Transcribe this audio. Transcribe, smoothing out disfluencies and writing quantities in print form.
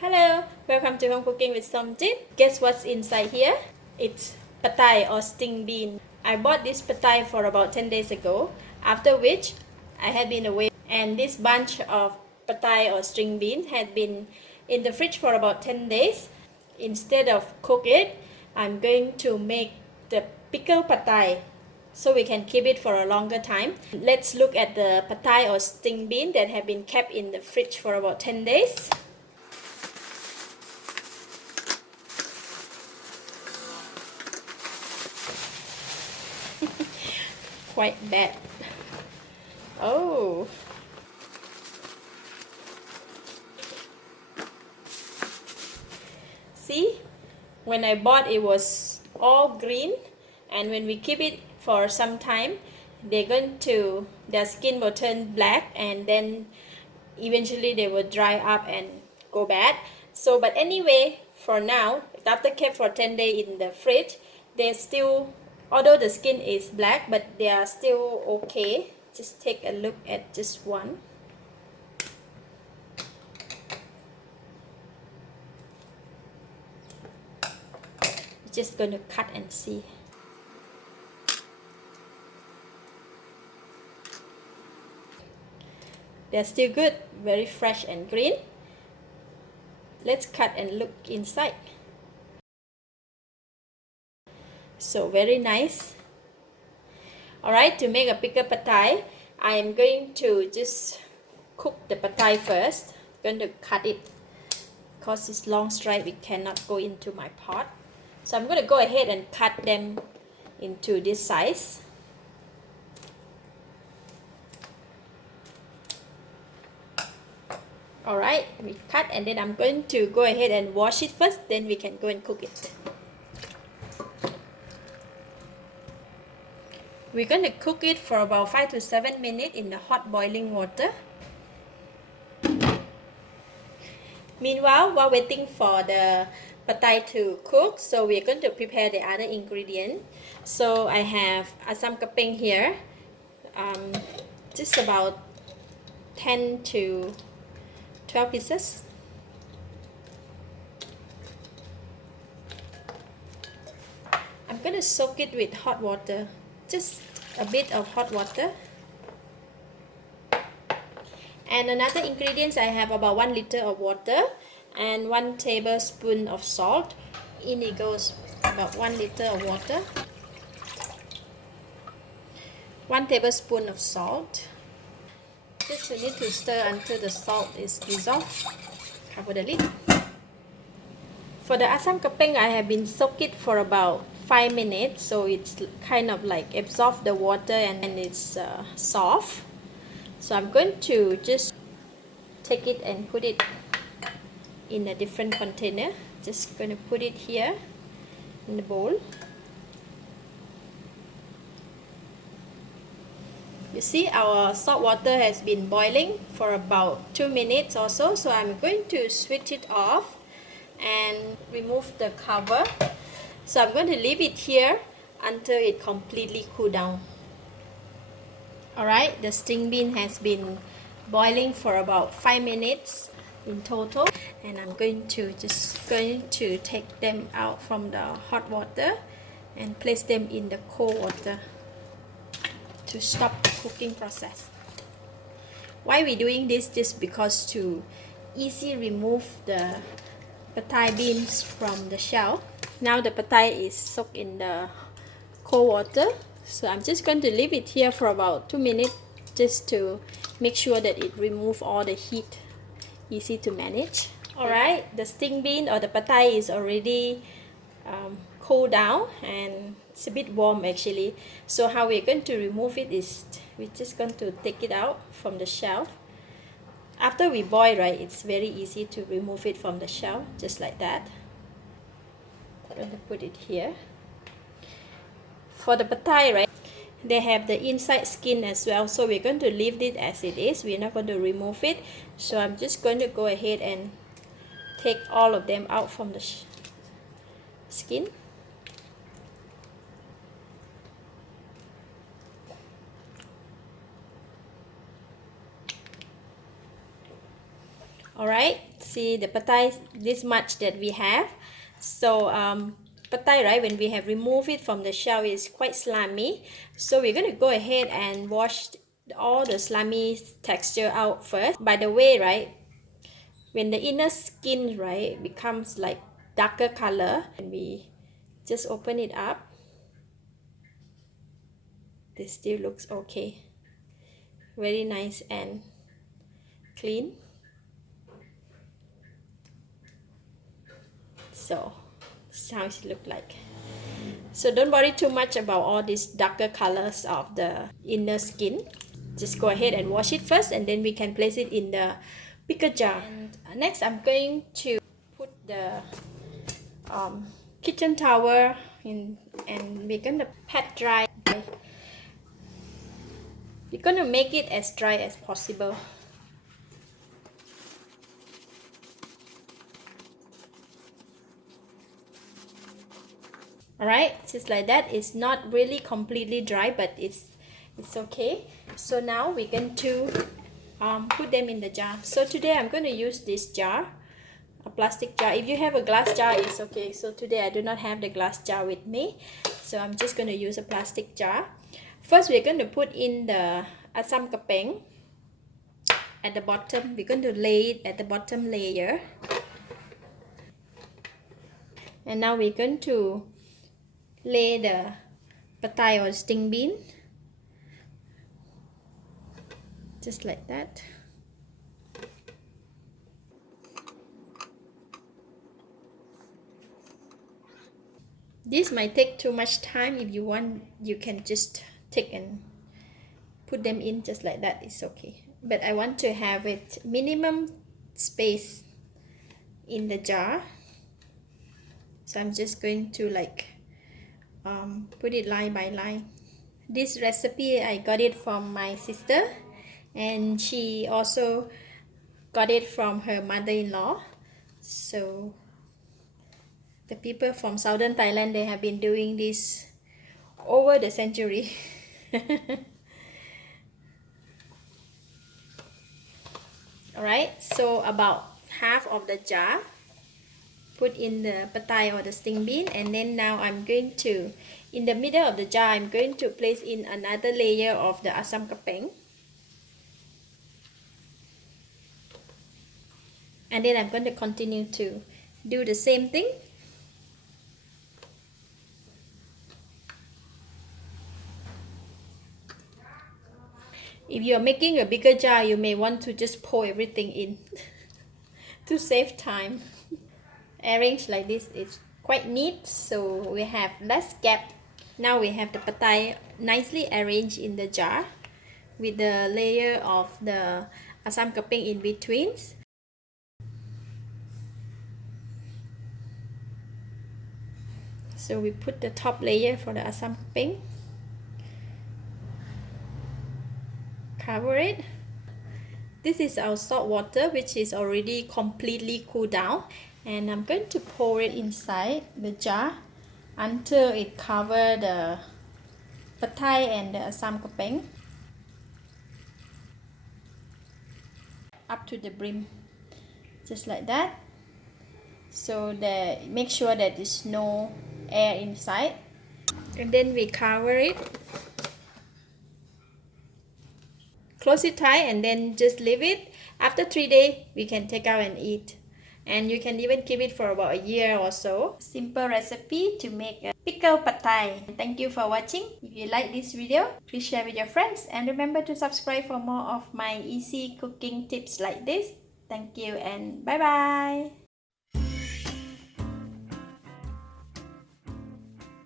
Hello, welcome to Home Cooking with Somjit. Guess what's inside here? It's petai or sting bean. I bought this petai for about 10 days ago, after which I had been away, and this bunch of petai or string bean had been in the fridge for about 10 days. Instead of cook it, I'm going to make the pickled petai so we can keep it for a longer time. Let's look at the petai or sting bean that have been kept in the fridge for about 10 days. Quite bad. Oh, see, when I bought it was all green, and when we keep it for some time, their skin will turn black, and then eventually they will dry up and go bad. So but anyway, for now, after kept for 10 days in the fridge, they still, although the skin is black, but they are still okay. Just take a look at this one. Just going to cut and see. They're still good, very fresh and green. Let's cut and look inside. So very nice. Alright, to make a pickled petai, I am going to just cook the petai first. I'm going to cut it because it's long stripe, it cannot go into my pot. So I'm going to go ahead and cut them into this size. Alright, we cut, and then I'm going to go ahead and wash it first, then we can go and cook it. We're going to cook it for about 5 to 7 minutes in the hot boiling water. Meanwhile, while waiting for the petai to cook, so we're going to prepare the other ingredient. So I have asam keping here, just about 10 to 12 pieces. I'm going to soak it with hot water, just a bit of hot water. And another ingredients, I have about 1 liter of water and 1 tablespoon of salt. In it goes about 1 liter of water, 1 tablespoon of salt. Just you need to stir until the salt is dissolved. Cover the lid. For the asam keping, I have been soaked it for about 5 minutes, so it's kind of like absorb the water and it's soft. So I'm going to just take it and put it in a different container. Just going to put it here in the bowl. You see, our salt water has been boiling for about 2 minutes or so, so I'm going to switch it off and remove the cover. So I'm going to leave it here until it completely cool down. Alright, the string bean has been boiling for about 5 minutes in total, and I'm going to take them out from the hot water and place them in the cold water to stop the cooking process. Why we're doing this? Just because to easily remove the petai beans from the shell. Now the petai is soaked in the cold water, so I'm just going to leave it here for about 2 minutes just to make sure that it removes all the heat, easy to manage. Alright, the sting bean or the petai is already cooled down, and it's a bit warm actually. So how we're going to remove it is we're just going to take it out from the shell. After we boil, right, it's very easy to remove it from the shell, just like that. I'm going to put it here. For the petai, right, they have the inside skin as well, so we're going to leave it as it is. We're not going to remove it. So I'm just going to go ahead and take all of them out from the skin. Alright, see the petai, this much that we have. So petai, right, when we have removed it from the shell, is quite slimy. So we're going to go ahead and wash all the slimy texture out first. By the way, right, when the inner skin, right, becomes like darker color, and we just open it up, this still looks okay. Very nice and clean. So this is how it look like. So don't worry too much about all these darker colors of the inner skin. Just go ahead and wash it first, and then we can place it in the pickle jar. And next I'm going to put the kitchen towel in, and we're gonna pat dry. We're gonna make it as dry as possible. Alright, just like that. It's not really completely dry, but it's okay. So now we're going to put them in the jar. So today I'm going to use this jar, a plastic jar. If you have a glass jar, it's okay. So today I do not have the glass jar with me, so I'm just going to use a plastic jar. First, we're going to put in the asam kapeng at the bottom. We're going to lay it at the bottom layer, and now we're going to lay the petai or sting bean just like that. This might take too much time. If you want, you can just take and put them in just like that. It's okay, but I want to have it minimum space in the jar, so I'm just going to like put it line by line. This recipe I got it from my sister, and she also got it from her mother-in-law. So the people from southern Thailand, they have been doing this over the century. Alright, so about half of the jar put in the petai or the sting bean, and then now I'm going to, in the middle of the jar, I'm going to place in another layer of the asam kapeng, and then I'm going to continue to do the same thing. If you are making a bigger jar, you may want to just pour everything in to save time. Arranged like this is quite neat, so we have less gap. Now we have the petai nicely arranged in the jar with the layer of the asam kapeng in between. So we put the top layer for the asam kapeng, cover it. This is our salt water, which is already completely cooled down, and I'm going to pour it inside the jar until it covers the petai and the asam kapeng up to the brim, just like that. So that make sure that there's no air inside, and then we cover it, close it tight, and then just leave it. After 3 days, we can take out and eat, and you can even keep it for about a year or so. Simple recipe to make a pickled petai. Thank you for watching. If you like this video, please share with your friends, and remember to subscribe for more of my easy cooking tips like this. Thank you, and bye bye.